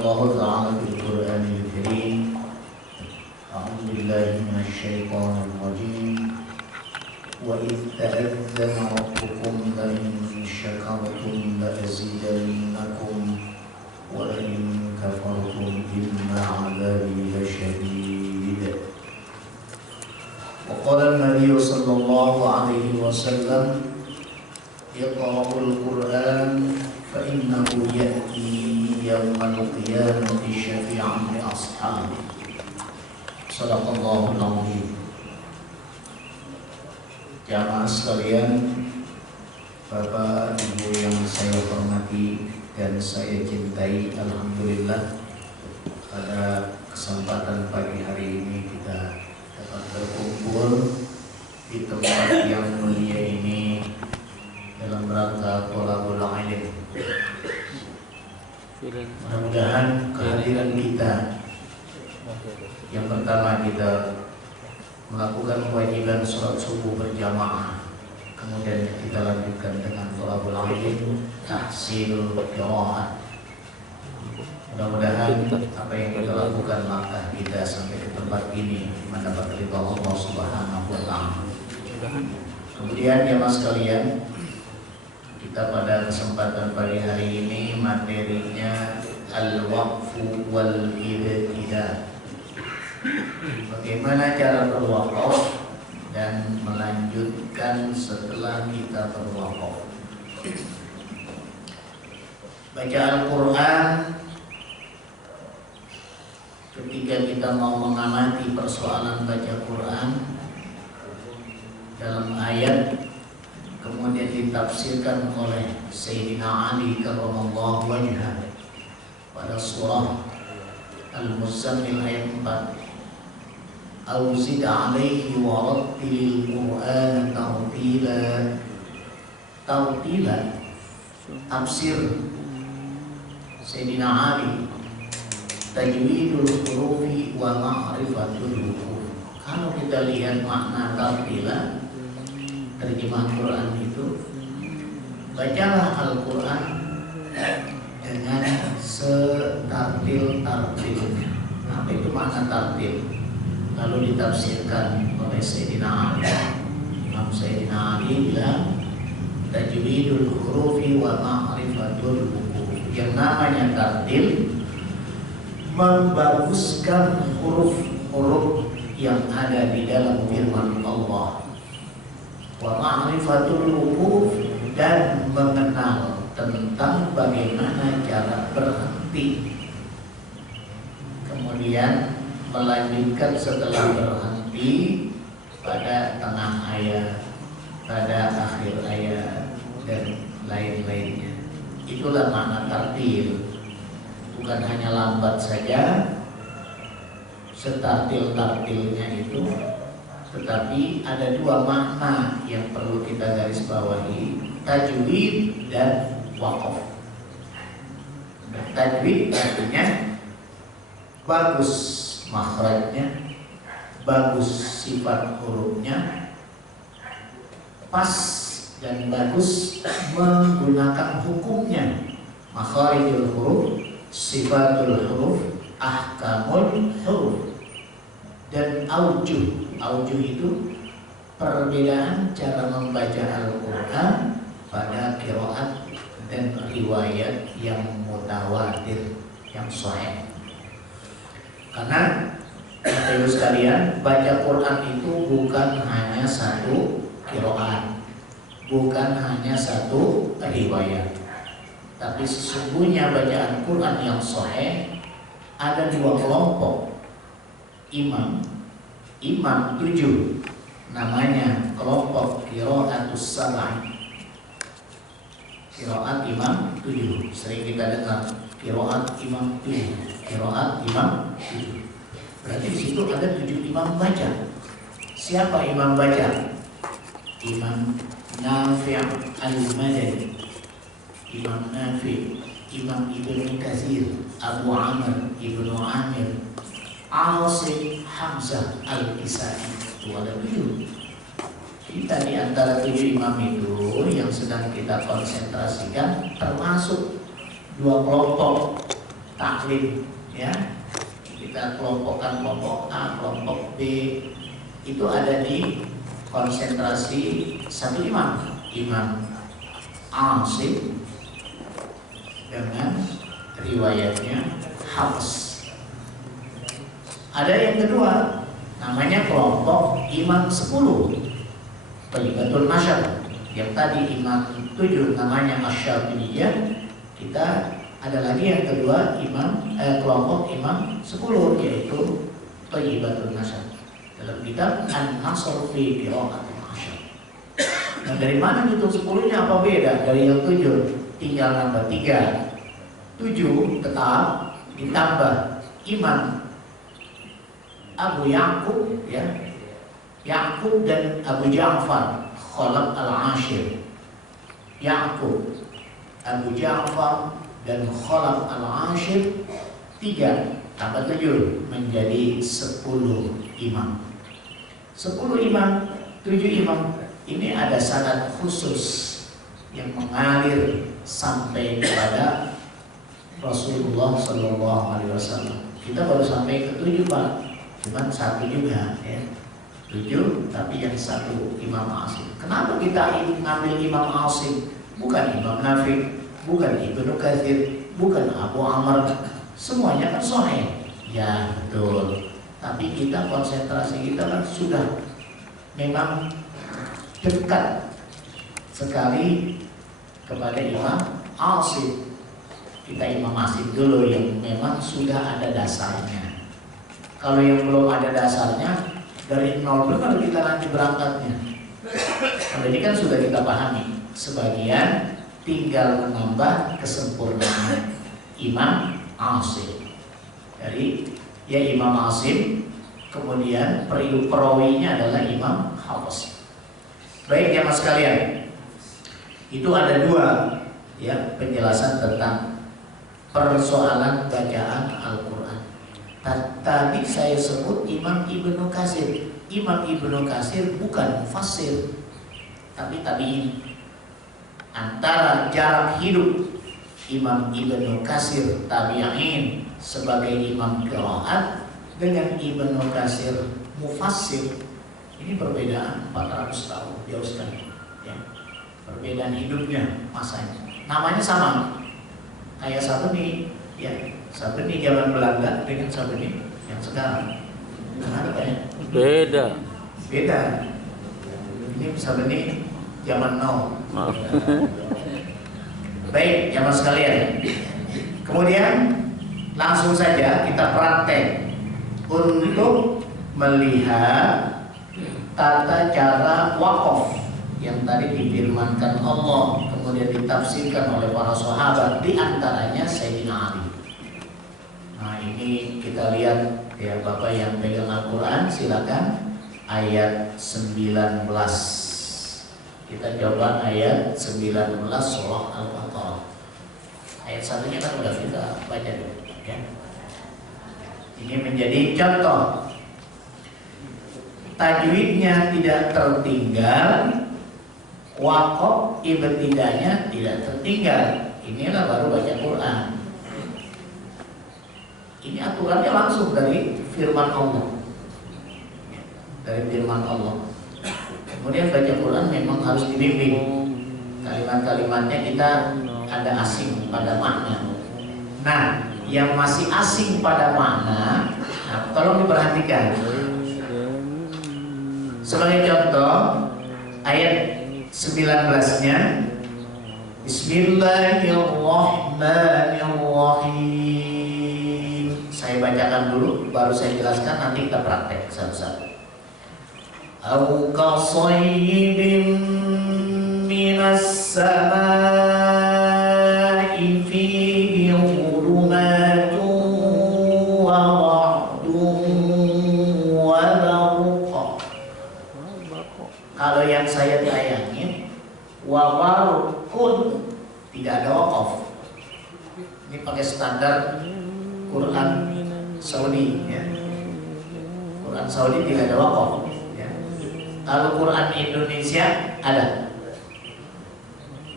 الله تعالى في القرآن الكريم أعوذ بالله من الشيطان الرجيم وإذ تأذن ربكم لئن شكرتم لأزيدنكم ولئن كفرتم إن عذابي لشديد وقال النبي صلى الله عليه وسلم اقرأوا القرآن فإنه يأتي يوم القيامة شفيعا لأصحابه صدق الله العظيم. Jamaah sekalian, Bapak Ibu yang saya hormati dan saya cintai, alhamdulillah pada kesempatan pagi hari ini kita dapat berkumpul di tempat yang mulia ini dalam rangka thalabul ilm. Mudah-mudahan kehadiran kita yang pertama kita melakukan kewajiban sholat subuh berjamaah, kemudian kita lanjutkan dengan thalabul ilm, tahsil qiraat. Mudah-mudahan apa yang kita lakukan langkah kita sampai ke tempat ini mendapat ridha Allah Subhanahu wa taala. Kemudian jemaah sekalian, kita pada kesempatan pagi hari ini materinya al-waqfu wal ibtidah. Bagaimana cara berwakaf dan melanjutkan setelah kita berwakaf. Baca Al-Quran, ketika kita mau mengamati persoalan baca Quran dalam ayat kemudian ditafsirkan oleh Sayyidina Ali karramallahu wajhah pada surah Al-Muzammil ayat 4, Auzid alaihi wa rattilil Qur'ana tartila. Tartila tafsir Sayyidina Ali, tajwidul hurufi wa ma'rifatul huruf. Kalau kita lihat makna tartila, terjemahan Quran itu, bacalah Al-Quran dengan setartil-tartilnya. Apa itu makna tartil? Lalu ditafsirkan oleh Sayyidina Ali. Imam Sayyidina Ali bilang tajwidul hurufi wa ma'rifatul huruf. Yang namanya tartil, membaguskan huruf-huruf yang ada di dalam firman Allah. Wa ma'rifatul huruf, dan mengenal tentang bagaimana cara berhenti. Kemudian melanjutkan setelah berhenti pada tengah ayat, pada akhir ayat, dan lain-lainnya. Itulah makna tartil. Bukan hanya lambat saja setartil-tartilnya itu, tetapi ada dua makna yang perlu kita garis bawahi, tajwid dan waqaf. Tajwid artinya bagus makhrajnya, bagus sifat hurufnya, pas dan bagus menggunakan hukumnya. Makharijul huruf, sifatul huruf, ahkamul huruf, dan aujuh. Aujuh itu perbedaan cara membaca Al-Quran pada qiraat dan riwayat yang mutawatir, yang sahih. Karena Bapak Ibu sekalian, baca Quran itu bukan hanya satu qiraat, bukan hanya satu riwayat, tapi sesungguhnya bacaan Quran yang sahih ada dua kelompok imam. Imam 7, namanya kelompok qiraatus sab'ah. Qiraat imam 7, sering kita dengar qiraat imam 7, qiraat imam 7. Berarti di situ ada 7 imam baca. Siapa imam baca? Imam Nafi' al-Madani, Imam Nafi', Imam Ibnu Katsir, Abu Amr Ibnu Amir, Asim Hamzah Al-Kisai. Itu ada 7. Kita di antara 7 imam itu yang sedang kita konsentrasikan termasuk 2 kelompok taklim, ya. Kita kelompokkan kelompok A, kelompok B, itu ada di konsentrasi satu imam, Imam Asim dengan riwayatnya Hafs. Ada yang kedua, namanya kelompok Imam 10, Thayyibatul Nasyr. Yang tadi Imam 7 namanya Asy-Syadziliyah. Kita ada lagi yang kedua kelompok Imam 10, yaitu Thayyibatul Nasyr. Dalam kitab An-Nasr fi Qira'atil Ashr. Nah, dari mana itu 10-nya apa beda dari yang 7? Tinggal nambah 3. 7 tetap ditambah Imam Abu Ya'qub, ya. Ya'qub dan Abu Ja'far Khalaf al-Ashir. Ya'qub, Abu Ja'far dan Khalaf al-Ashir, 3 tambah 7 menjadi 10 imam. 10 imam, 7 imam. Ini ada sanad khusus yang mengalir sampai kepada Rasulullah SAW. Kita baru sampai ke 7, Pak. Cuman 1 juga, ya. 7, tapi yang 1 Imam Asim. Kenapa kita ngambil Imam Asim? Bukan Imam Nafi, bukan Ibnu Katsir, bukan Abu Amr. Semuanya kan sahih. Ya, betul. Tapi kita konsentrasi kita kan sudah memang dekat sekali kepada Imam Asim. Kita Imam Asim dulu yang memang sudah ada dasarnya. Kalau yang belum ada dasarnya, dari nol benar kita nanti berangkatnya. Kalau ini kan sudah kita pahami. Sebagian tinggal menambah kesempurnaan Imam Asim. Dari ya Imam Asim, kemudian perawinya adalah Imam Hafs. Baik jamaah sekalian, itu ada 2 ya penjelasan tentang persoalan bacaan Al-Quran. Tadi saya sebut Imam Ibnu Katsir. Imam Ibnu Katsir bukan mufassir, tapi tabi'in. Antara jarak hidup Imam Ibnu Katsir tabi'in sebagai imam qiraat dengan Ibnu Katsir mufassir, ini perbedaan 400 tahun jauh sekali, ya. Perbedaan hidupnya, masanya. Namanya sama, kayak Sabeni, ya. Sabeni zaman Belanda dengan Sabeni yang sekarang. Kenapa ya? Beda. Ini Sabeni zaman now. Baik, jamaah sekalian. Kemudian langsung saja kita praktek untuk melihat tata cara wakaf yang tadi difirmankan Allah, kemudian ditafsirkan oleh para sahabat, di antaranya Sayyidina Ali. Nah, ini kita lihat ya, Bapak yang pegang Al-Quran silakan ayat 19. Kita coba ayat 19 surah Al-Baqarah. Ayat 1-nya kan udah kita baca dulu, ya. Ini menjadi contoh. Tajwidnya tidak tertinggal, wakaf ibtidanya tidak tertinggal. Inilah baru baca Quran. Ini aturannya langsung dari firman Allah. Dari firman Allah. Kemudian baca Quran memang harus dibimbing. Kalimat-kalimatnya kita ada asing pada makna. Nah, yang masih asing pada makna, nah, tolong diperhatikan. Sebagai contoh, ayat 19-nya, Bismillahirrahmanirrahim. Saya bacakan dulu, baru saya jelaskan, nanti kita praktek satu-satu. Au qasayyibin minas samaa'i fihi dhulumatun wa ra'dun wa barq. Kalau yang saya tayangin wa barqun tidak ada wakaf. Ini pakai standar Quran Saudi, ya. Quran Saudi tidak ada wakaf. Kalau Quran Indonesia ada.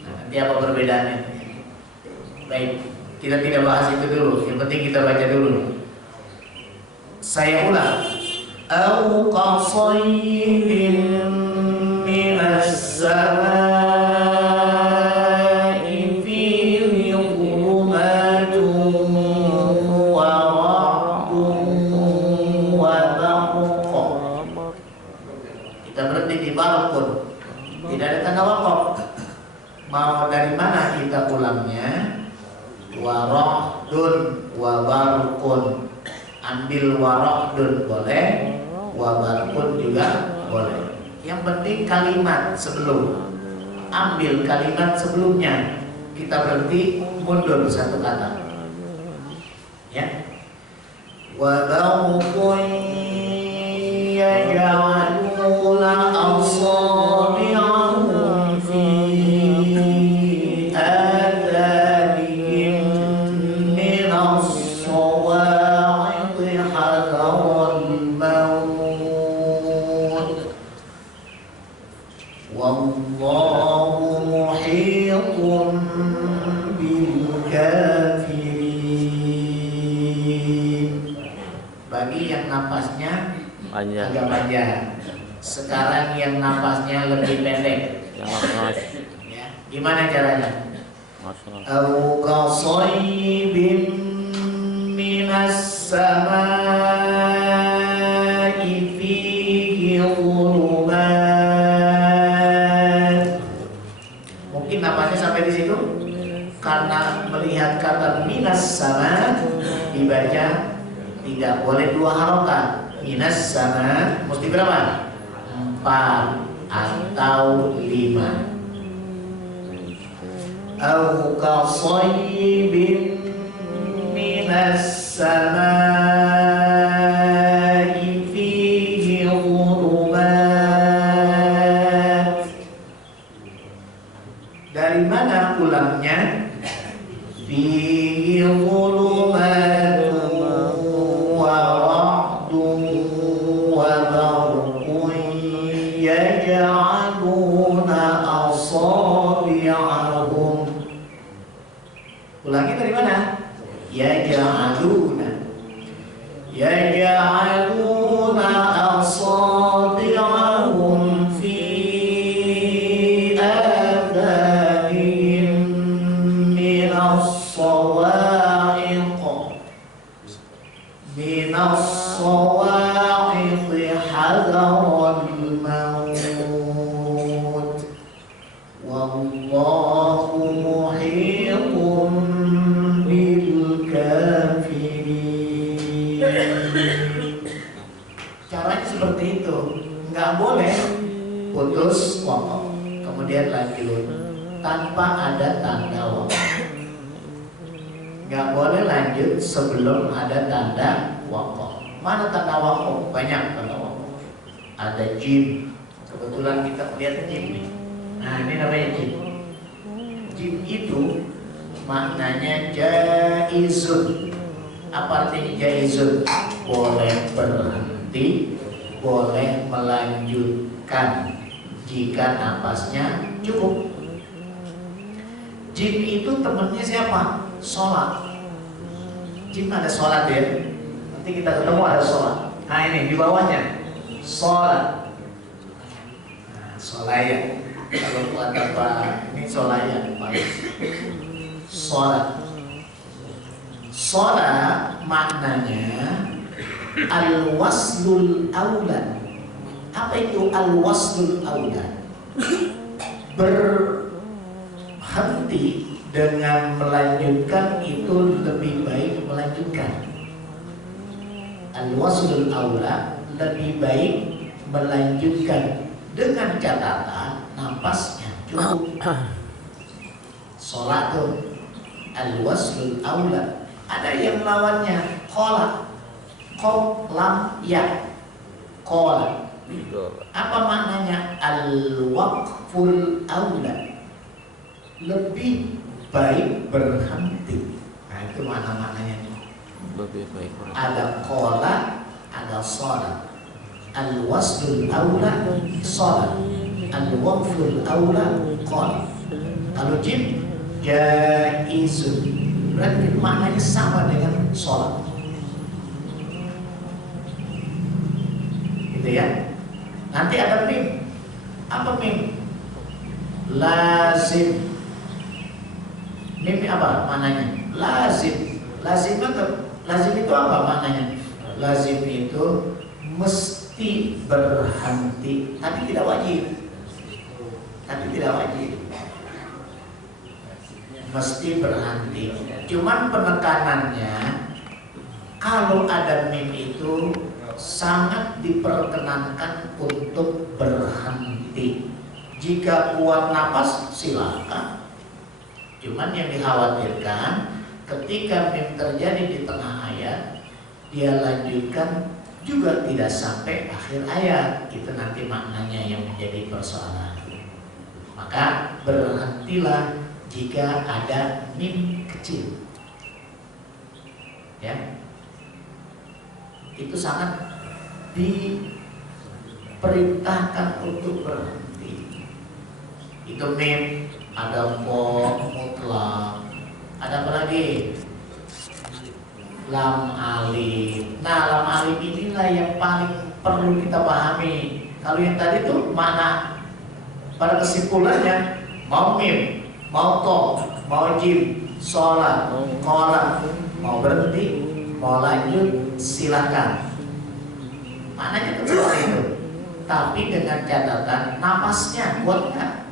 Nah, nanti apa perbedaannya? Baik, Kita tidak bahas itu dulu. Yang penting kita baca dulu. Saya ulang. Au qasayyibin minas samaa'i fihi dhulumatun wa ra'dun wa barq. Kita berhenti di barqun. Tidak ada tanda waqaf. Mau dari mana kita ulangnya? Wa ra'dun wa barqun. Ambil waradun boleh, wabarkun juga boleh. Yang penting kalimat sebelum. Ambil kalimat sebelumnya. Kita berhenti mundur satu kata. Ya. Wabarkun yaj'aluna asabi'ahum fi adhanihim minas sawa'iqi hadar al-maut wallahu muhitun bil kafirin. Bagi yang napasnya agak panjang. Sekarang yang napasnya lebih pendek. Ya, gimana caranya? Au qasayyibin minas samaa'i fihi dhulumat. Mungkin napasnya sampai di situ karena melihat kata minas sama dibaca tidak boleh dua harokat. Minas sama mesti berapa? 4 atau 5. Au qasayyibin minas samaa'i fihi dhulumat. Dari mana ulangnya? Fihi dhulumatun wa ra'dun wa barqun yaj'aluna asabi'ahum. Ulangi dari mana? Yaj'aluna asabi'ahum fi adhanihim minas sawa'iqi hadar al-maut wallahu muhitun bil kafirin. Caranya seperti itu. Nggak boleh putus waqaf kemudian lanjut tanpa ada tanda waqaf. Nggak boleh lanjut sebelum ada tanda waqaf. Mana tanda waqaf? Banyak tanda waqaf. Ada jim. Kebetulan kita lihat jim nih. Nah, ini namanya jim. Jim itu maknanya jaizun. Apa artinya jaizun? Boleh berhenti, boleh melanjutkan jika napasnya cukup. Jim itu temennya siapa? Sholat. Jim ada sholat ya. Nanti kita ketemu ada sholat. Nah ini di bawahnya sholat. Nah, sholaya. Kalau buat apa ini sholaya? Sholat. Sholat maknanya al-waslul awla. Apa itu al-waslul awla? Berhenti dengan melanjutkan itu lebih baik melanjutkan. Al-waslul awla lebih baik melanjutkan dengan catatan napasnya cukup. Sholatun al-waslul awla. Ada yang lawannya qala. Qaf lam ya. Qala. Apa maknanya? Al-waqful awla. Lebih baik berhenti. Nah itu maknanya nih. Lebih baik berhenti. Ada qala, ada sholat. Al-waslul awla sholat. Al-waqful awla qala. Kalau jim jaizun Berarti maknanya sama dengan sholat. Gitu ya. Nanti ada mim. Apa mim? Lazim. Mim apa maknanya? Lazim. Lazim itu apa maknanya? Lazim itu mesti berhenti, tapi tidak wajib. Mesti berhenti. Cuman penekanannya kalau ada mim itu sangat diperkenankan untuk berhenti. Jika kuat napas silakan. Cuman yang dikhawatirkan ketika mim terjadi di tengah ayat, dia lanjutkan juga tidak sampai akhir ayat. Itu nanti maknanya yang menjadi persoalan. Maka berhentilah jika ada mim kecil. Ya. Itu sangat diperintahkan untuk berhenti. Itu mim, ada po, mutlak, ada apa lagi? Lam alif. Nah, lam alif inilah yang paling perlu kita pahami. Kalau yang tadi tuh mana? Pada kesimpulannya mau mim, mau to, mau jim, sholat, qolat, mau berhenti, mau lanjut, silakan. Maknanya seperti itu. Tapi dengan catatan napasnya kuat nggak?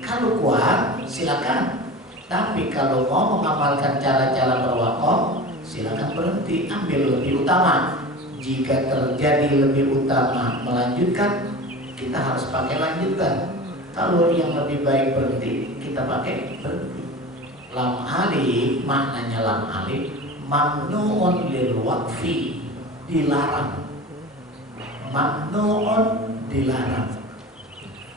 Kalau kuat, silakan. Tapi kalau mau mengamalkan cara-cara berwakaf, silakan berhenti, ambil lebih utama. Jika terjadi lebih utama melanjutkan, kita harus pakai lanjutkan. Kalau yang lebih baik berhenti, kita pakai berhenti. Lam alif, maknanya lam alif, mamnu'un lil waqfi, dilarang. Mamnu'un, dilarang.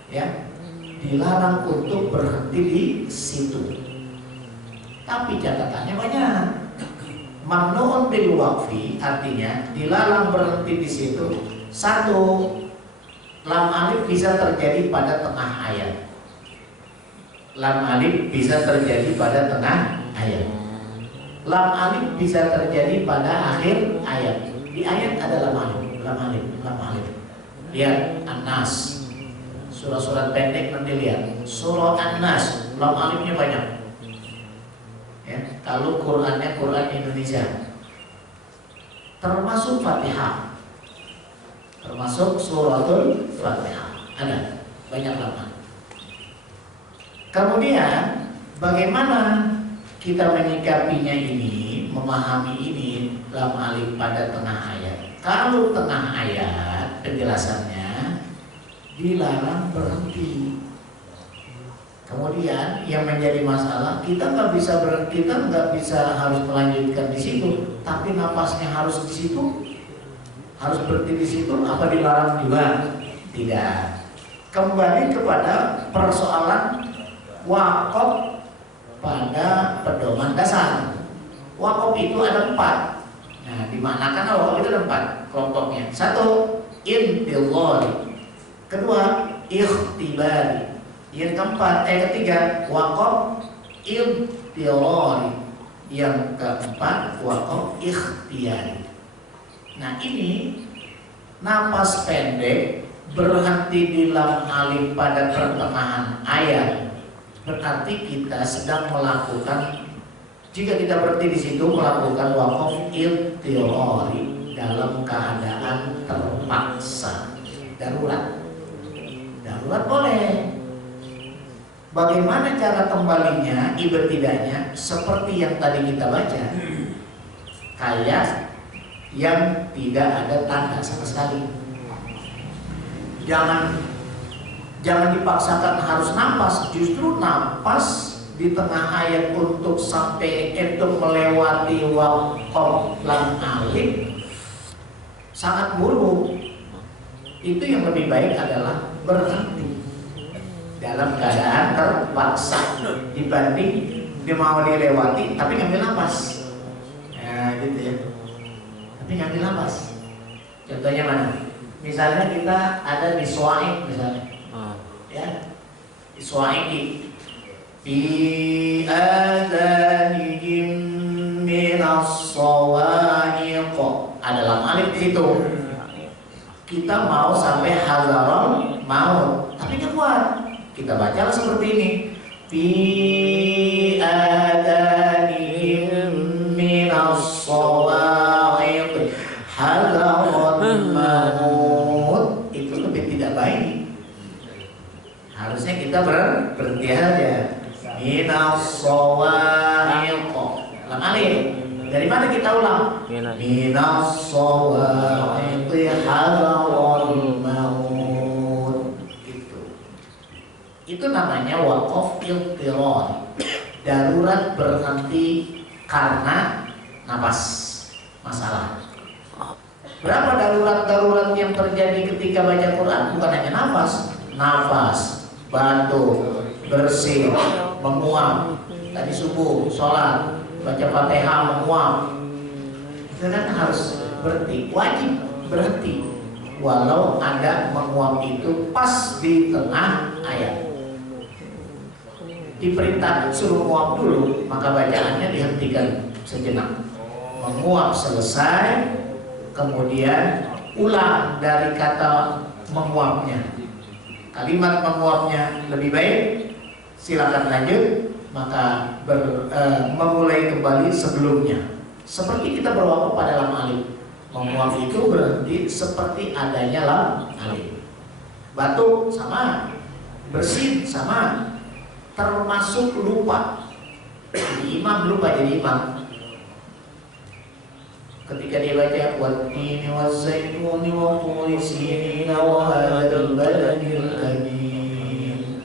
Ya, dilarang untuk berhenti di situ. Tapi catatannya banyak. Mamnu'un bil waqfi artinya dilarang berhenti di situ. Satu, lam alif bisa terjadi pada tengah ayat. Lam alif bisa terjadi pada tengah ayat. Lam alif bisa terjadi pada akhir ayat. Di ayat ada lam alif, lam alif, lam alif. Lihat An-Nas. Surah-surah pendek nanti lihat. Surah An-Nas, lam alifnya banyak. Ya, kalau Qurannya Quran Indonesia, termasuk Fatihah, termasuk suratul Fatihah, ada banyak lama. Kemudian bagaimana kita menyikapinya ini, memahami ini lam alif pada tengah ayat? Kalau tengah ayat penjelasannya dilarang berhenti. Kemudian yang menjadi masalah, kita nggak bisa harus melanjutkan di situ, tapi napasnya harus di situ, harus berhenti di situ, apa dilarang juga? Tidak. Kembali kepada persoalan wakaf pada pedoman dasar. Wakaf itu ada 4. Nah, dimanakan wakaf itu ada 4 kelompoknya. 1, intidhari. Kedua, ikhtibari. Yang ketiga, wakaf iltirari. Yang keempat, wakaf ikhtiyari. Nah, ini napas pendek berhenti di lam alif pada pertengahan ayat. Berarti kita sedang melakukan, jika kita berhenti di situ melakukan wakaf iltirari dalam keadaan terpaksa, darurat. Darurat boleh. Bagaimana cara kembalinya, ibtidanya? Seperti yang tadi kita baca, kayak yang tidak ada tanda sama sekali. Jangan dipaksakan harus napas. Justru napas di tengah ayat untuk sampai untuk melewati wakaf lam alif sangat buruk. Itu yang lebih baik adalah berhenti dalam keadaan terpaksa dibanding dia mau dilewati tapi ngambil napas. Nah, gitu ya. Tapi ngambil napas. Contohnya mana? Misalnya kita ada di Suwaik misalnya. Ya. Di Suwaik fi adanihim minas sawa'iq. Ada lam alif di situ. Kita mau sampai hadzarul maut, tapi nggak kuat. Kita baca seperti ini. Fi adanihim minas sawa'iq hadzarul maut. Itu lebih tidak baik. Harusnya kita berhenti aja. Minas sawa'iq. Lam alif. Dari mana kita ulang? Minas sawa'iq hadzarul maut. Itu namanya waqaf iltirar. Darurat berhenti karena nafas, masalah. Berapa darurat-darurat yang terjadi ketika baca Quran? Bukan hanya nafas, batuk, bersin, menguap. Tadi subuh, sholat, baca Fatihah, menguap. Itu kan harus berhenti, wajib berhenti. Walau ada menguap itu pas di tengah ayat. Diperintah suruh menguap dulu, maka bacaannya dihentikan sejenak. Menguap selesai, kemudian ulang dari kata menguapnya. Kalimat menguapnya lebih baik, silakan lanjut. Maka memulai kembali sebelumnya. Seperti kita berwakaf pada lam alif. Menguap itu berhenti seperti adanya lam alif. Batuk sama, bersin sama, termasuk lupa. Jadi imam lupa jadi imam. Ketika dia baca wat-tini waz-zaituni wa turi sinina wa hadzal baladil amin.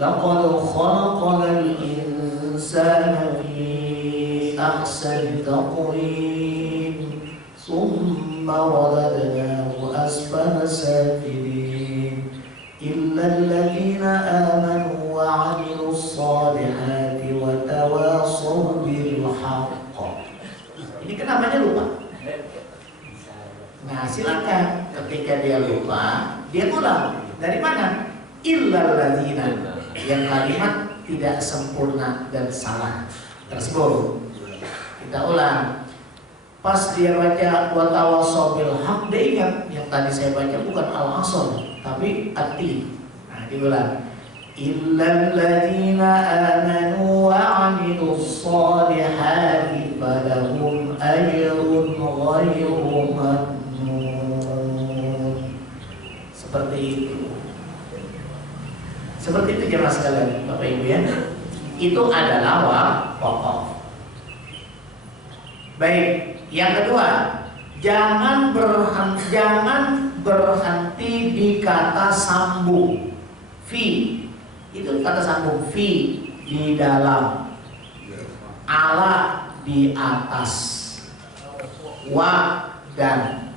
Laqad khalaqal insana fi ahsani taqwim. Thumma radadnahu asfala safilin. Illa alladhina amanu wa 'amilus salihati wa tawassaw bil haqq. Ini kan namanya lupa. Nah, silakan ketika dia lupa, dia ulang. Dari mana? Illal ladzina. Yang kalimat tidak sempurna dan salah tersebut. Kita ulang. Pas dia baca wa tawassaw bil haqq, dia ingat yang tadi saya baca bukan al-asr, tapi ati. Nah, diulang. Illal ladzina amanu wa 'amilus salihati falahum ajrun ghairu mamnun. Seperti itu. Seperti itu jemaah sekalian, Bapak Ibu ya. Itu adalah waqaf. Baik, yang kedua, jangan berhenti di kata sambung. Fi itu kata sambung, fi di dalam, ala di atas, wa dan,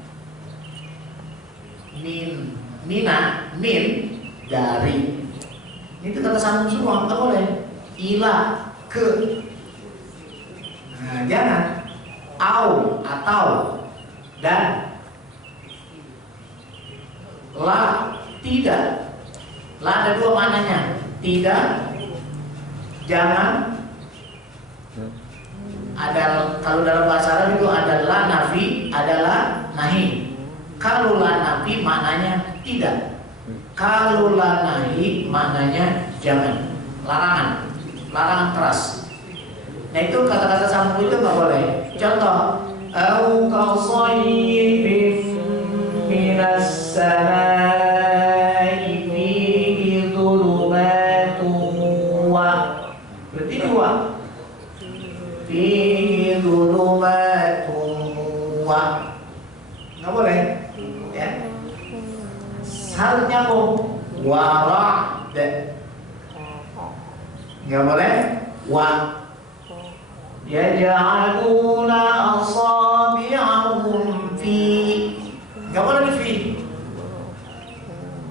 mina dari. Itu kata sambung semua, nggak boleh. Ila ke. Nah, jangan. Au atau dan. La tidak. La ada dua maknanya. Tidak, jangan. Ada kalau dalam bahasa Arab itu ada la nafi, adalah nahi. Kalau la nafi maknanya tidak. Kalau la nahi maknanya jangan, larangan, larangan keras. Nah itu kata-kata sambung itu nggak boleh. Contoh, au kasayyibin minas samai fihi dhulumatun wa, berarti dua. Fihi dhulumatun wa, nggak boleh ya. Harus nyambung. Wara'd, nggak boleh. Wa yaj'aluna asabi'ahum fi, nggak boleh fi.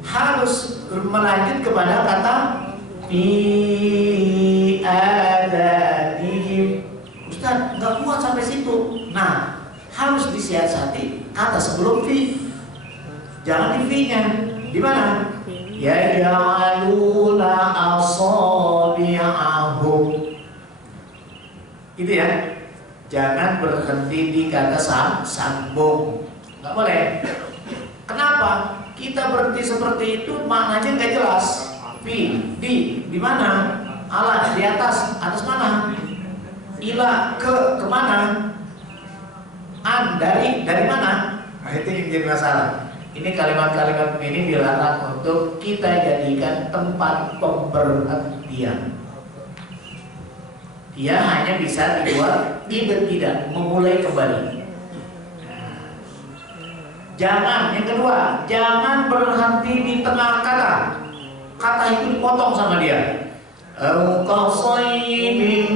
Harus melanjut kepada kata fi adanihim. Ustaz, nggak kuat sampai situ. Nah, harus disiasati kata sebelum fi. Jangan di fi-nya. Di mana? Yaj'aluna asabi'ahum. Gitu ya. Jangan berhenti di kata sambung, nggak boleh. Kenapa? Kita berhenti seperti itu maknanya nggak jelas. Di mana? Ala di atas mana? Ila kemana? An dari mana? Nah, itu yang jadi masalah. Ini kalimat-kalimat ini dilarang untuk kita jadikan tempat pemberhentian. Dia hanya bisa dibuat tidak memulai kembali. Jangan, yang kedua, jangan berhenti di tengah kata. Kata itu dipotong sama dia. Qasaybin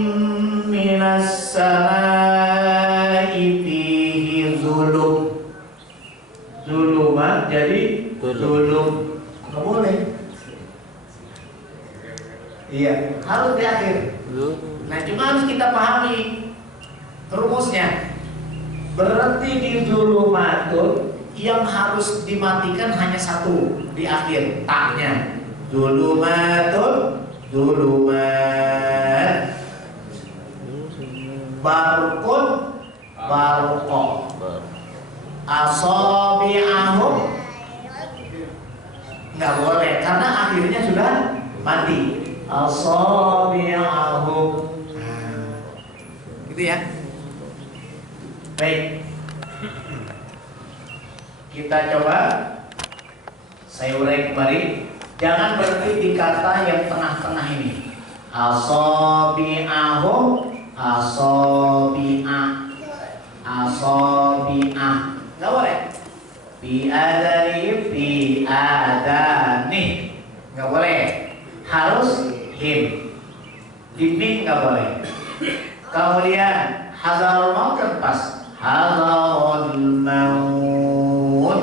minas samai fihi zulum. Zuluman jadi zulum. Nggak boleh. Iya, harus di akhir. Nah, cuma harus kita pahami rumusnya. Berhenti di zulumatun, yang harus dimatikan hanya satu di akhir taknya. Zulumatun, zulumat. Barqun, barqa. Asabi'ahum, nggak boleh karena akhirnya sudah mati. Asabi'ahum, gitu ya. Baik, kita coba saya urai kembali. Jangan berhenti di kata yang tengah-tengah ini. Asabi'ahum, asabi'ah, asabi'ah, nggak boleh. Fi adani, nggak boleh. Harus him. Dimik nggak boleh. Kemudian hazarul maut kan pas. Hazarul maut.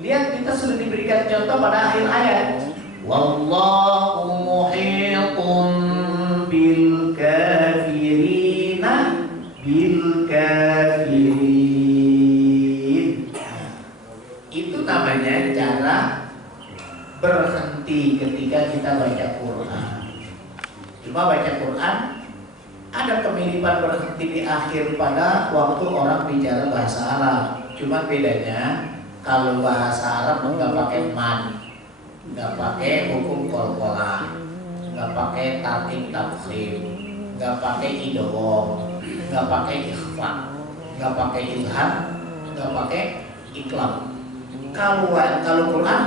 Lihat, kita sudah diberikan contoh pada akhir ayat. Wallahu muhiqun bil kafirina bil kafirin. Itu namanya cara berhenti ketika kita baca Quran. Cuma baca Quran ada kemiripan berhenti di akhir pada waktu orang bicara bahasa Arab. Cuma bedanya kalau bahasa Arab nggak pakai man, nggak pakai hukum qalqalah, nggak pakai tartib tafkhim, nggak pakai idgham, nggak pakai ikhfa, nggak pakai izhar, nggak pakai iqlab. Kalau Quran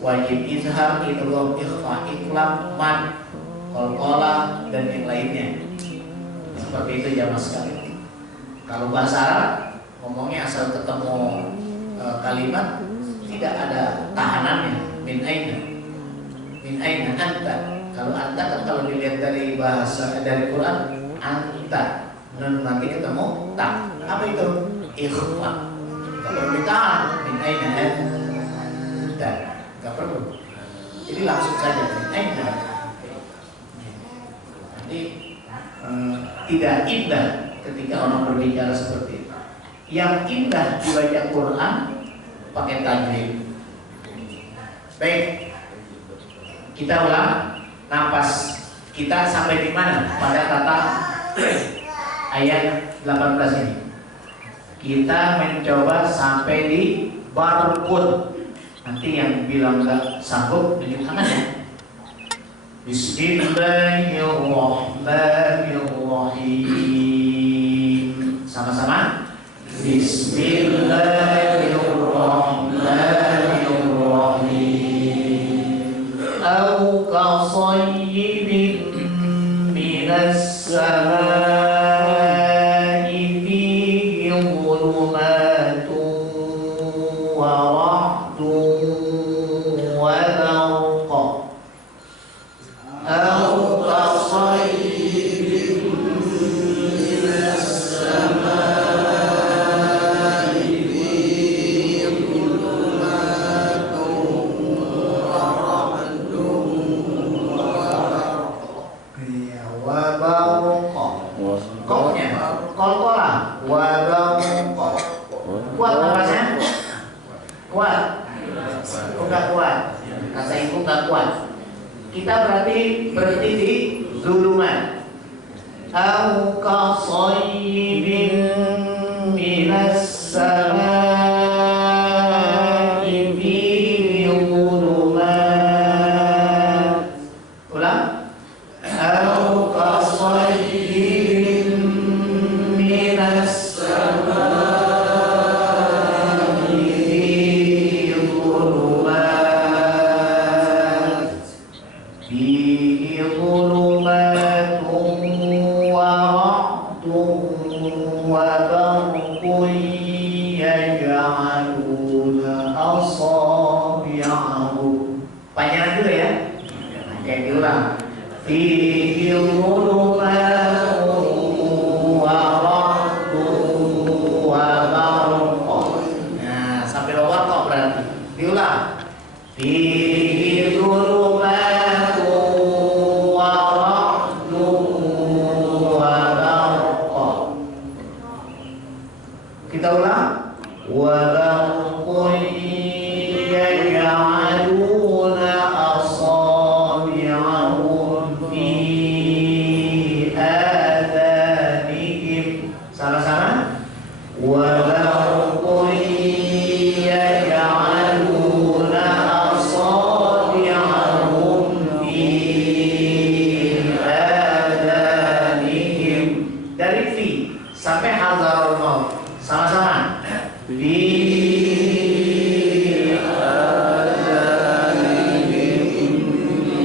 wajib izhar, idgham, ikhfa, iqlab, man, qalqalah dan yang lainnya. Seperti itu jamaah sekalian. Kalau bahasa Arab ngomongnya asal ketemu kalimat tidak ada tahanannya. Min aina anta. Kalau anta kan kalau dilihat dari bahasa dari Quran anta, dan nanti ketemu tak. Apa itu? Ikhfa. Gak perlu ditahan. Min aina anta. Gak perlu. Jadi langsung saja min aina. Nanti tidak indah ketika orang berbicara seperti itu. Yang indah dibaca Quran pakai tajwid. Baik, kita ulang napas kita sampai di mana pada kata ayat 18 ini. Kita mencoba sampai di barqun. Nanti yang bilang nggak sanggup tunjuk tangannya. Bismillahirrahmanirrahim. Sama-sama. Bismillahirrahmanirrahim. Au qasayyibin minas samai fihi dhulumatun wa ra'dun wa barqa. Au qasayyibin minas samai qalqalah wa barqa. Kuat napasnya? Kuat? Enggak kuat. Kata ibu enggak kuat. Kita berarti berhenti di zulumat. Au kasayyibin minas samai fihi dhulumat. Ulang. Au kasayyibin minas samai fihi dhulumat. Fihi dhulumatun wa ra'dun wa barqun yaj'aluna asabi'ahum. Panjang dulu ya. Oke, diulang. Fihi dhulumatun wa ra'dun wa barqun. Nah, sampai luar kok berarti. Diulang. Fihi dhulumatun wa ra'dun wa barqun. Kita ulang. Wa barqun yaj'aluna asabi'ahum fi adanihim. Sama-sama. Wa barqun yaj'aluna asabi'ahum fi adanihim. Dari fi sampai hadzarul maut. Sama-sama. Fi adanihim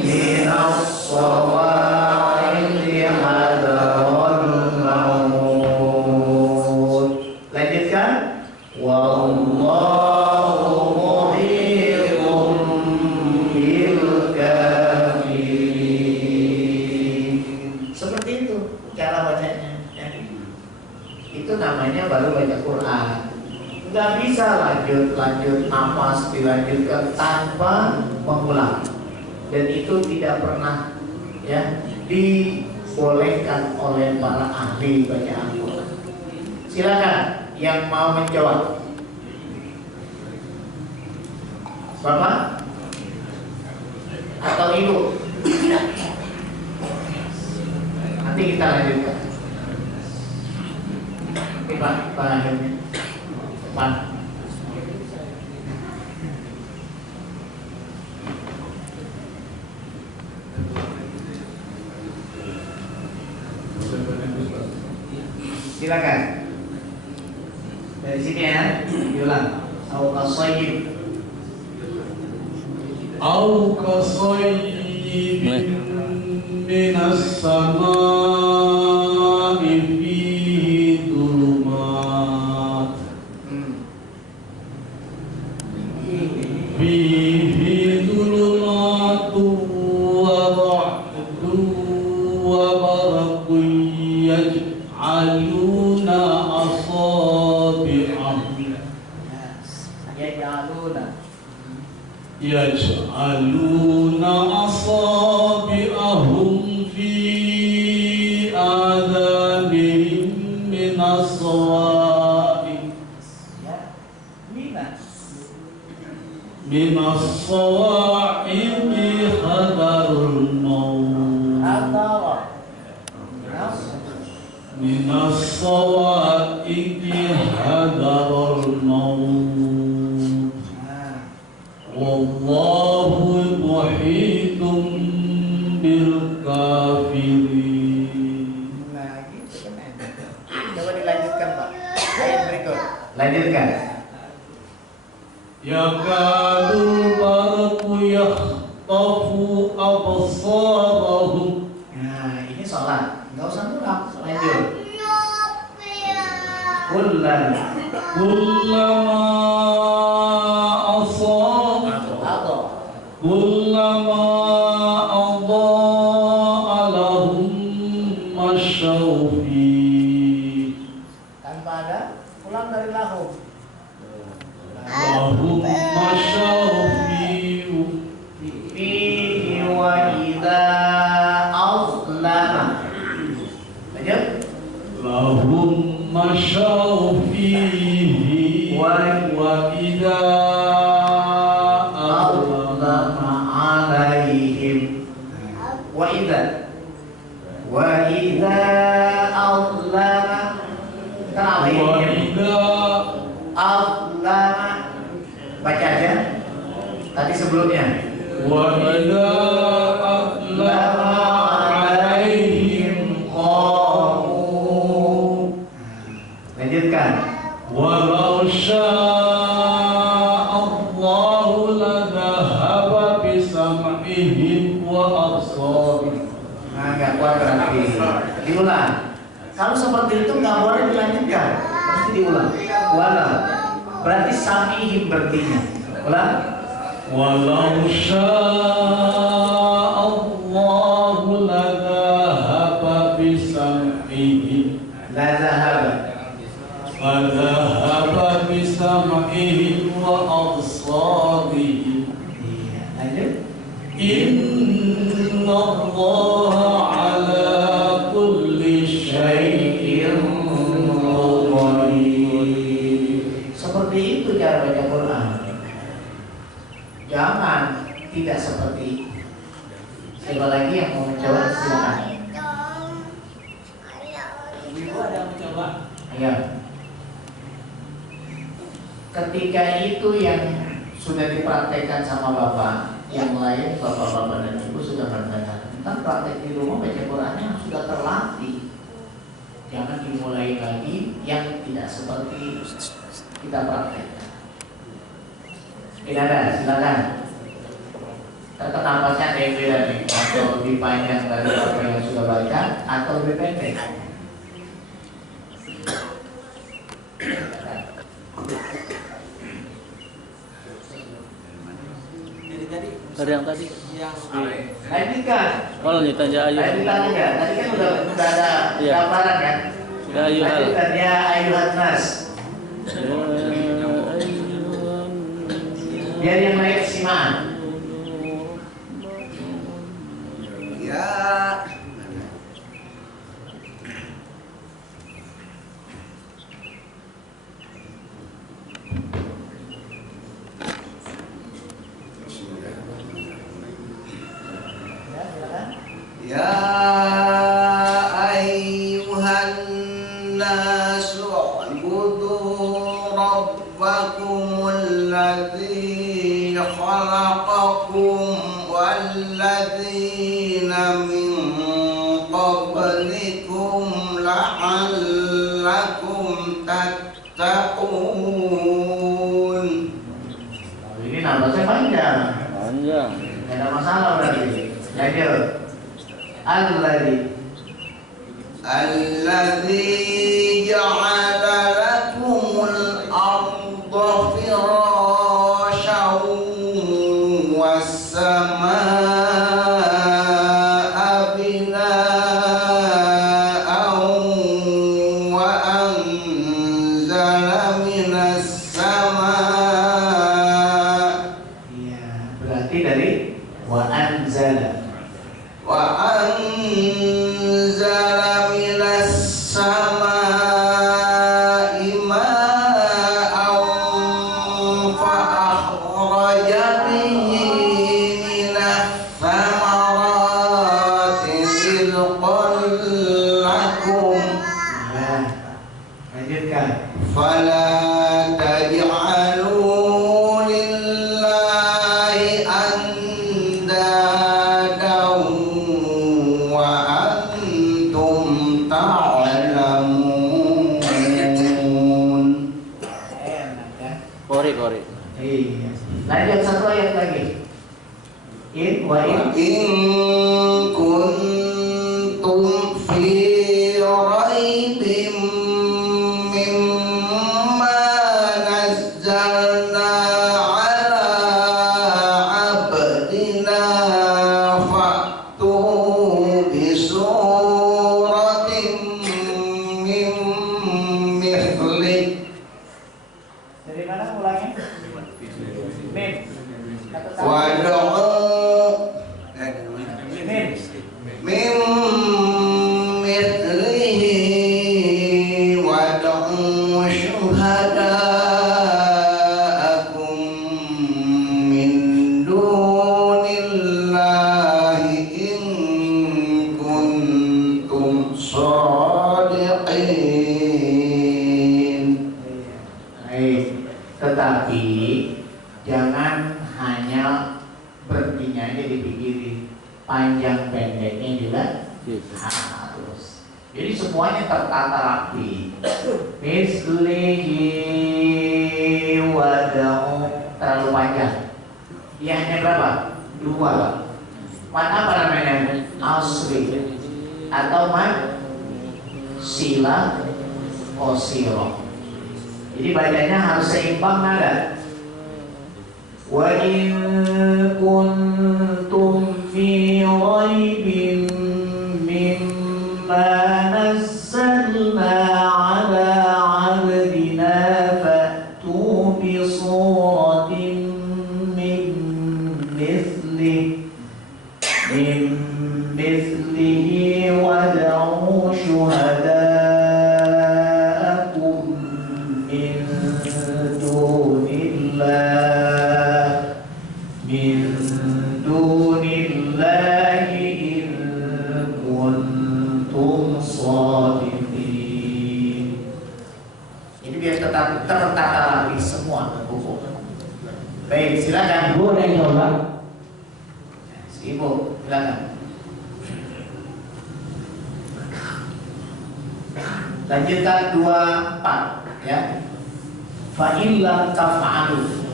minas sawa'iqi hadzarul maut. Lanjutkan. Wallahu muhitun bil kafirin. Seperti itu cara bacanya. Itu namanya baru baca Quran. Nggak bisa lanjut nafas dilanjutkan tanpa mengulang. Dan itu tidak pernah ya dibolehkan oleh para ahli baca Al-Quran. Silakan yang mau menjawab. Bapak atau Ibu? Nanti kita lanjutkan. Oke Pak, Pak. Silakan. Dari sini ya, diulang. Au kasayyib. Au kasayyibin minas samai fihi dhulumat. Fihi dhulumatun wa ra'dun wa barqun yaj'aluna asabi'ahum yaj'aluna asabi'ahum fi adanihim minas sawa'iq minas sawa'iqi hadarul maut minas sawa'iqi hadarul maut wallahu muhitun bil kafirin. Nah, gitu kan. Coba dilanjutkan, Pak. Ayat berikut. Lanjutkan. Yakadul barqu yakhtafu absarahum. Nah, ini sholat. Nggak usah ngulang. Lanjut. Kullama kullama adha'a lahum masyaw fi. Tanpa ada ulang dari lahum. Lahum masyaw fi Fihi wa idza azlama. Lanjut. lahum masyaw fihi wa idza Azlama alaihim. Wa idza Wa idza azlama. Azlama. Baca aja. Tadi sebelumnya. Wa idza azlama alaihim qamu. Lanjutkan. Walau sya'allahu ladhahaba bisam'ihim wa absarihim. Nah, nggak kuat berarti. Diulang. Kalau seperti itu nggak boleh dilanjutkan, mesti diulang. Walau berarti samihim berartinya. Ulang. Walau sya'allahu ladhahaba bisam'ihim. Ladhahaba bisam'ihim wa absarihim. Lanjut. Inna Allah ala kulli syai'in qadir. Seperti itu cara baca Quran. Jangan tidak seperti itu. Siapa lagi yang mau mencoba? Silakan. Ibu ada yang mencoba? Ayo. Ketika itu yang sudah dipraktekkan sama bapak, yang lain bapak-bapak dan ibu sudah bertanya tentang praktek di rumah baca Qurannya sudah terlatih. Jangan dimulai lagi yang tidak seperti kita praktekkan. Tidak ada, silakan. Kenapanya ada yang beda nih, atau lebih panjang dari apa yang sudah baca, atau lebih pendek. Dari yang tadi Lanjutkan. kalau ditanya ayu Lanjutkan aja. Tadi kan udah ada gambaran kan? ya ayu hal Lanjutkan ya ayuhan nas. Biar yang lain simak. Ya. Ya ayyuhan nasu ubudu rabbakumul ladzi khalaqakum walladzina min qablikum la'allakum tattaqun. Ini nambahnya panjang. panjang Tidak ada masalah berarti. Lanjut. Alladzi ja'ala lakumul arda firasyan was-samaa'a binaa'an wa anzala minas samaa'i. Iya, berarti dari wa anzala. Wa anzala minas samaa'i ma'an fa akhraja bihi minas thamarati rizqan lakum. Ya. Lanjutkan. Fala taj'alu lillahi andadan wa antum ta'lamun. Enak kan? kori Iya. Lanjut satu ayat lagi. In wa in. In kuntum fi raibin mimma nazzalna ala abdina fa'tu bi suratin min mithlihi. Dari mana mulanya? Mim. Kata sama. Wad'u Mim. min panjang pendeknya juga Gitu. harus. Jadi semuanya tertata rapi. Mislihi wada'u terlalu panjang. Dia hanya berapa? 2. Mat apa namanya? Asri atau mat sila osiro. Jadi bacanya harus seimbang nada. Wa in kuntum fi raibin mimma nazzalna ala abdina fa'tu bi suratin min mithlihi wad'u syuhada'akum min dunillahi in kuntum shadiqin. Ini biar tetap tertata rapi semua buku. Baik, silakan Bu dan coba. Ibu, silakan. Lanjutkan 24 ya. Fa in lam taf'alu.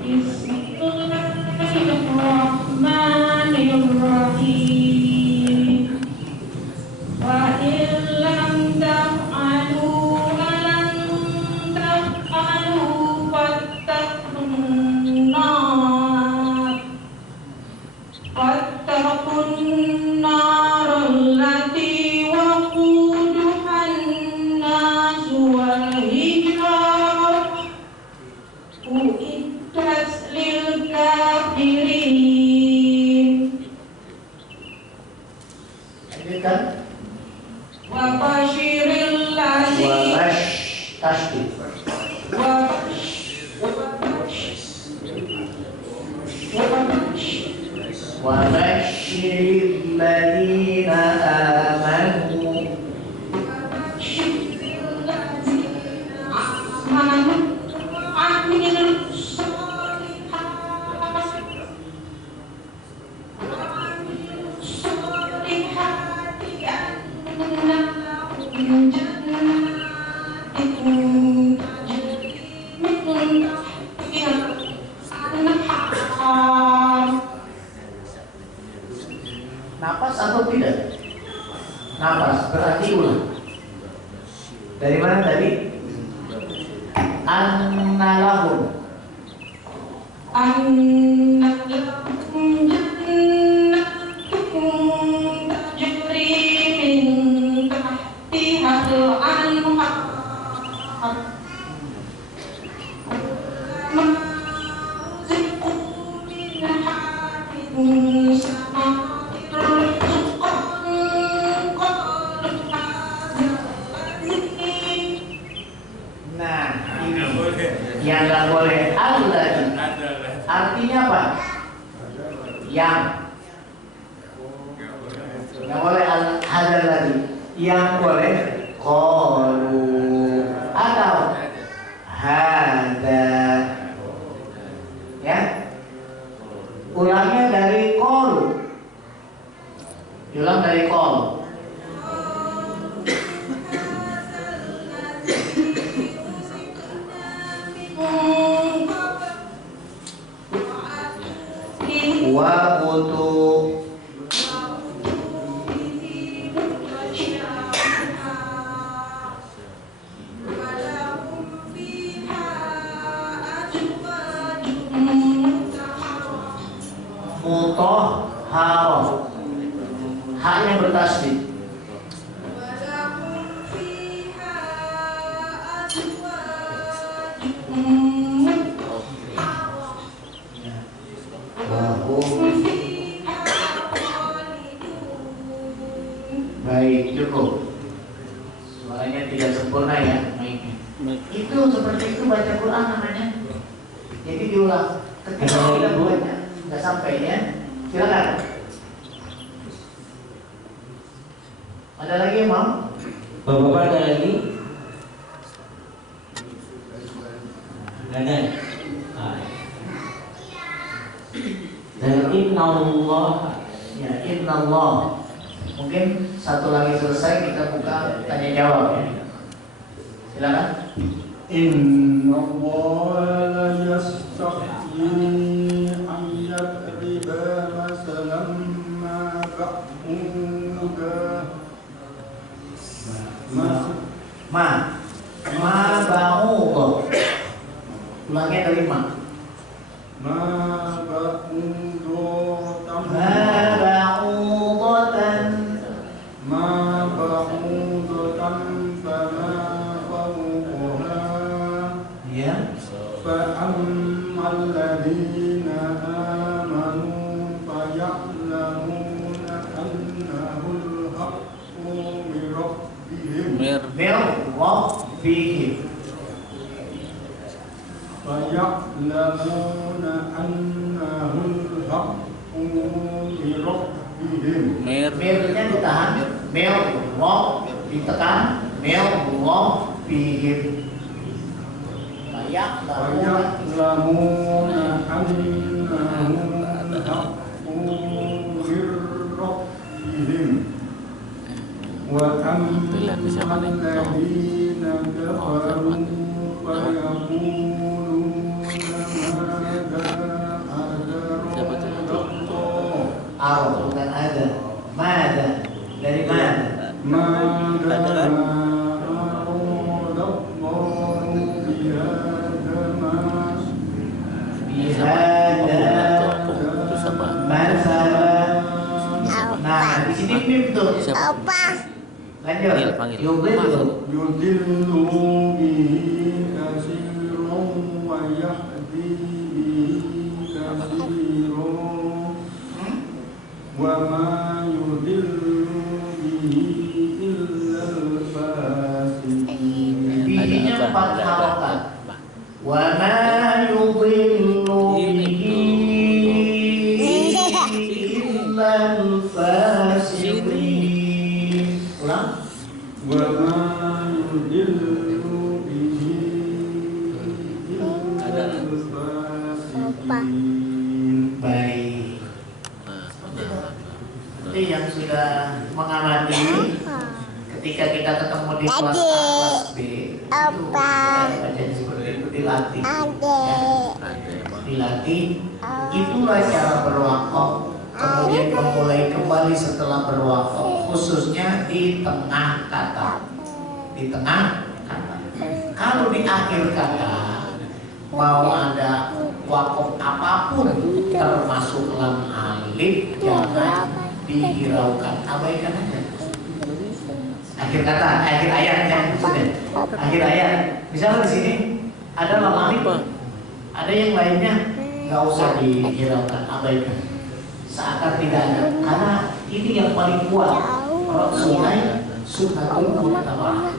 Bismillahirrahmanirrahim. Wa in lam taf'alu wa lan taf'alu fattaqun nar allati waquduhan nas wal hijarah uiddat lil kafirin. Lanjutkan. Wa basyiril ladzina Tashdid. Wa basyiril ladzina amanu. Napas atau tidak? Napas berarti ulang. Dari mana tadi? Annalahum. Annalahum jannatun tajri min tahtihal anhar. Nah, ini yang nggak boleh Allah. Artinya apa? Yang nggak boleh ada lagi. Yang boleh qalu atau hada. Ya, ulangnya dari qalu. Ulang dari qalu. Wa butu mutahharah. Haknya bertasdid. Baik, cukup. Suaranya tidak sempurna ya, mic-nya. Itu seperti itu baca Quran namanya. Jadi diulang. Ketika kita baca nggak sampai ya. Silakan. Ada lagi yang mau? Bapak-bapak ada lagi? Ada. Dan innallah. Ya, innallah. Mungkin satu lagi selesai kita buka tanya jawab ya. Silakan. Inna Allah la yastahyi an yadriba masalan ma ba'udah Ma ba'udah. Ulangnya dari ma. ma ba'udah Ba'udatan. ma ba'udah fama fawqaha Ya. فأما الذين آمنوا فيعلمون أنه الحق من ربهم Mir. Rabbihim. فيعلمون أنه الحق من ربهم Mir. Mirnya ditahan. Mir Rabb ditekan. Mir Rabbihim. فيعلمون أنه الحق من ربهم وأما الذين كفروا فيقولون ماذا أراد الله Ar bukan ada. Mada. Dari mana? ماذا أراد الله بهذا Bihada Itu siapa? masalah. Nah, di sini mim tuh. Lanjut. Panggil. Yudhillu. يضل به كثيرا ويهدي به كثيرا وما يضل به إلا الفاسقين Bihinya 4 harokat. Wa ma yudhillu bihi illa al-fasiqin. Ulang. وما يضل به إلا الفاسقين Baik. Nanti yang sudah mengamati ketika kita ketemu di kelas A, kelas B, itu baca seperti itu dilatih. Dilatih, itulah cara berwakaf. Kemudian memulai kembali setelah berwakaf, khususnya di tengah kata. Di tengah kata. Kalau di akhir kata mau ada wakaf apapun, termasuk lam alif, jangan dihiraukan, abaikan aja. Akhir kata, akhir ayat ya, sudah. Akhir ayat. Misalnya di sini ada lam alif, ada yang lainnya nggak usah dihiraukan, abaikan. Seakan tidak ada, karena ini yang paling kuat. Sunnatul muttaba'ah.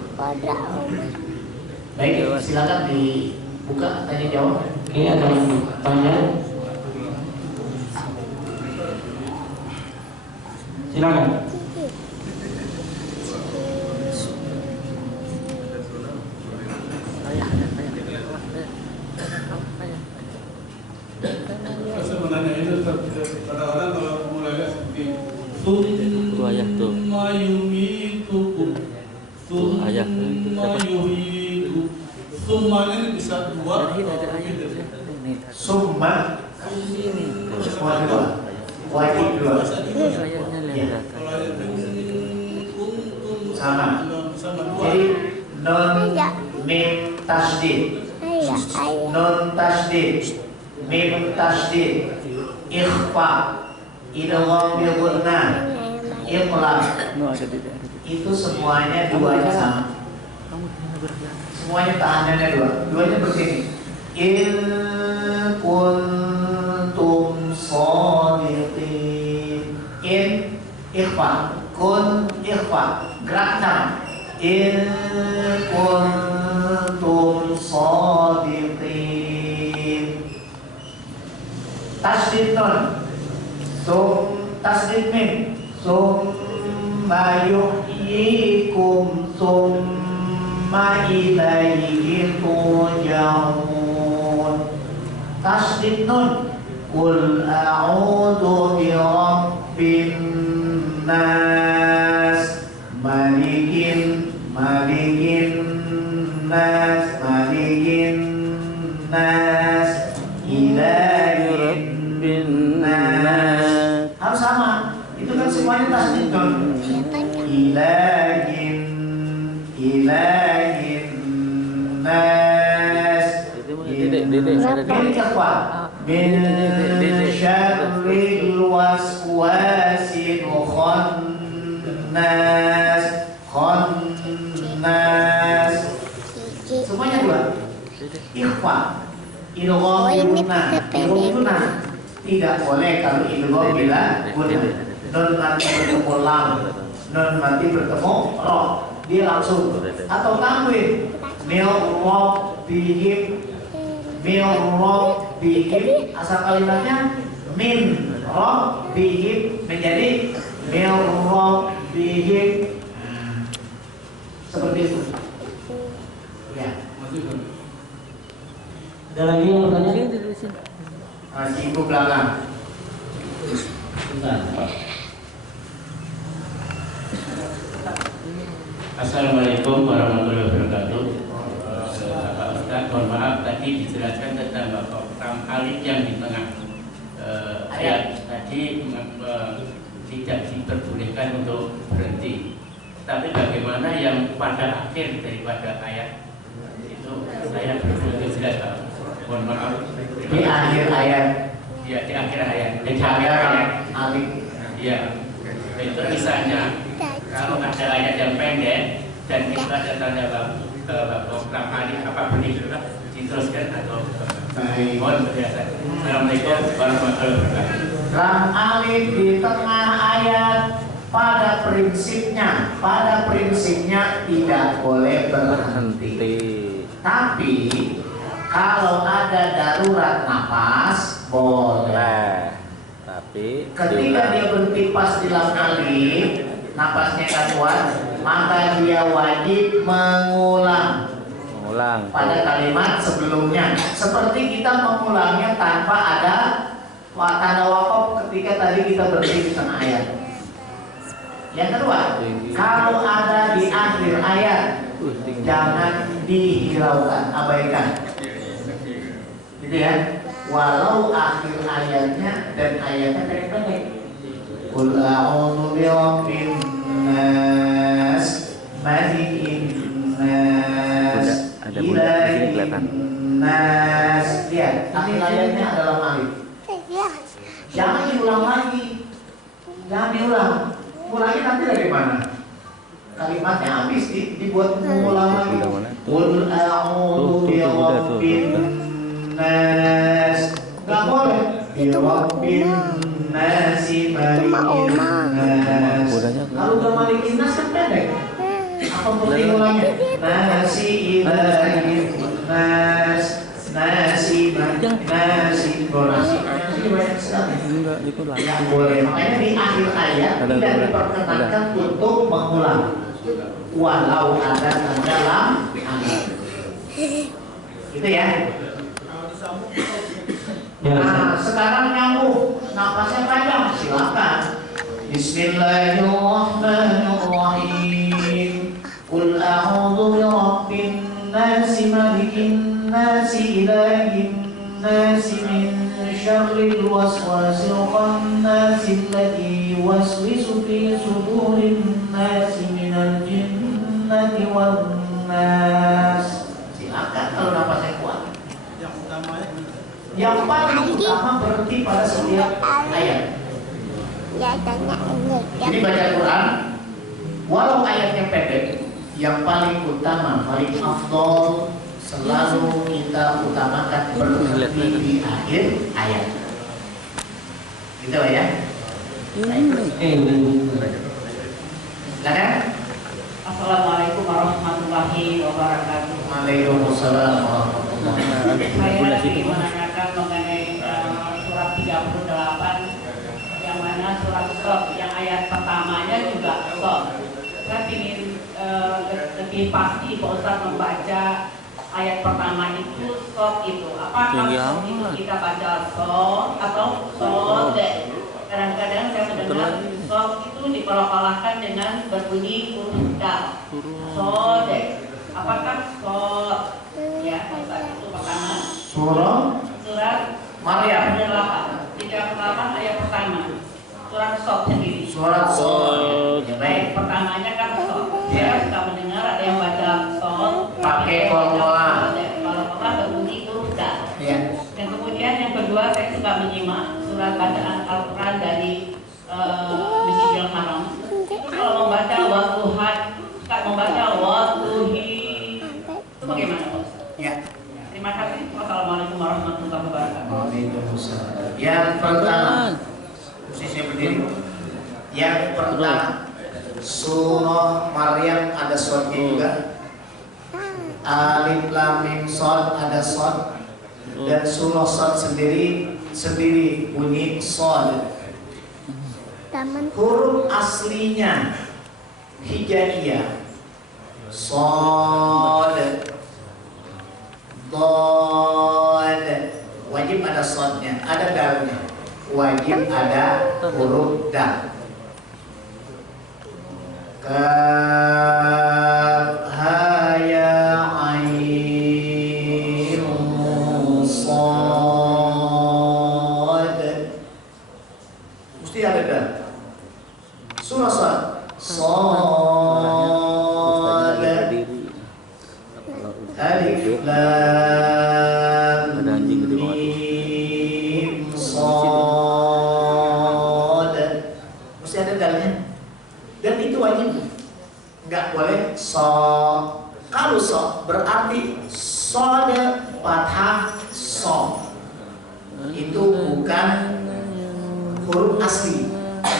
Baik, silakan dibuka tanya jawab. Oke, ada yang tanya? Silakan. Sebenarnya itu kadang-kadang kalau mulai seperti Itu ayah tuh. Tuh ayah. Summa ini bisa dua. Summa semua dua, wajib dua. Ya. Sama. Jadi non mim tasdid, non tasdid, mim tasdid, ikhfa, idgham bil gunnah, iqlab. Itu semuanya duanya sama. Semuanya tahanannya dua. Duanya begini. In kuntum shadiqin. In ikhfa, kun ikhfa. Gerak sama. In kuntum shadiqin. Tasdid nun. Tasdid mim. Summa yuhyikum summa ilaihi turja'un. Tasdid nun Qul a'udzu birabbin nas, malikin nas, ilahin nas. Harus sama. Itu kan semuanya tasdid dong. Ilahin nas. Ini apa? Min syarril waswasil khannas. Semuanya dua. Ikhfa. Idgham tidak boleh kalau idgham bila gunnah. Nun mati bertemu lam, nun mati bertemu roh, dia langsung. Atau tanwin. Mil rabbihim, asal kalimatnya min rabbihim menjadi mil rabbihim. Seperti itu. Ya. Ada lagi yang bertanya? Masih ibu belakang. Assalamualaikum warahmatullahi wabarakatuh. Pak Ustaz, mohon maaf tadi dijelaskan tentang Lam alif yang di tengah ayat tadi tidak diperbolehkan untuk berhenti. Tapi bagaimana yang pada akhir daripada ayat itu saya belum jelas Pak. Mohon maaf. Di akhir ayat. Ya, di akhir ayat. Di akhir ayat alif. Ya. Itu misalnya kalau ada ayat yang pendek dan itu ada tanda Lam alif apa begitu diteruskan atau Baik. mohon penjelasan. Assalamualaikum warahmatullahi wabarakatuh. Lam alif di tengah ayat pada prinsipnya tidak boleh berhenti. Tapi kalau ada darurat napas boleh. Tapi Ketika dia berhenti pas di lam alif, napasnya kan kuat, maka dia wajib mengulang pada kalimat sebelumnya. Seperti kita mengulangnya tanpa ada tanda wakaf ketika tadi kita berhenti di tengah ayat. Yang kedua, kalau ada di akhir ayat, jangan dihiraukan, abaikan. Gitu ya. Walau akhir ayatnya dan ayatnya pendek-pendek. Qul a'udzu birabbin nas, malikin nas, ilahin nas. Lihat, akhir ayatnya adalah malik. Jangan diulang lagi. Jangan diulang. Ulangnya nanti dari mana? Kalimatnya habis dibuat mengulang lagi. Qul a'udzu birabbin nas. Enggak boleh. Birabbin nasi malikin nas. Kalau udah malikin nas kan pendek. Apa penting ulangnya? Nasi ilahin nas. Nasi nasi bonasi. Nasi banyak sekali. Yang boleh. Makanya di akhir ayat tidak diperkenankan untuk mengulang. Walau ada tanda lam alif. Itu ya. Nah, sekarang nyambung, napasnya panjang, silakan. Bismillahirrahmanirrahim. Qul a'udzu birabbin nasi malikin nasi ilahin nasi min syarril waswasil khannasi alladzi yuwaswisu fi sudurin nasi minal jinnati wan nas. Silakan kalau napasnya kuat. Yang paling utama berhenti pada setiap ayat. Jadi baca Quran, walau ayatnya pendek, yang paling utama, paling afdol selalu kita utamakan berhenti di akhir ayat. Gitu ya? Silakan. Assalamualaikum warahmatullahi wabarakatuh. Waalaikumsalam warahmatullahi wabarakatuh. Saya ingin menanyakan mengenai surat 38 yang mana surat Shad yang ayat pertamanya juga Shad. Saya ingin lebih pasti Pak Ustaz membaca ayat pertama itu sod itu. Apakah Tinggi sod itu amat. kita baca sod atau sod? Kadang-kadang saya mendengar sod itu dikolok-kolokkan dengan berbunyi huruf dal. Sod. Apakah sod? Ya, itu pertama. Surat Maryam. 38 ayat pertama. Surat sod sendiri. Surat Sod. Ya, baik, pertamanya kan sod. Saya suka mendengar ada yang baca sod Pakai kol-kolah. kalau berbunyi huruf dal. Ya. Dan kemudian yang kedua saya suka menyimak surat bacaan Al-Quran dari Masjidil Haram. Itu kalau membaca watuhat, suka membaca watuhi. Itu bagaimana Pak Ustaz? Ya. Terima kasih. Wassalamualaikum warahmatullahi wabarakatuh. Waalaikumsalam. Yang pertama, posisinya berdiri. Yang pertama, surah Maryam ada sodnya juga. Alif Lam Mim Shad ada sod. Dan surah Shad sendiri bunyi sod. Huruf aslinya hijaiyah. Sod, dod, wajib ada sodnya, ada dalnya, wajib ada huruf dal. Kaf ha ya ain sad, mesti ada dal. Surah Sad, Alif Lam Mim Shad, mesti ada dalnya. Dan itu wajib, nggak boleh so. Kalau so berarti sod fathah so, itu bukan huruf asli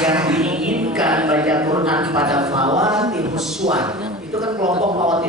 yang diinginkan baca Quran pada fawatihus suwar. Itu kan kelompok fawatih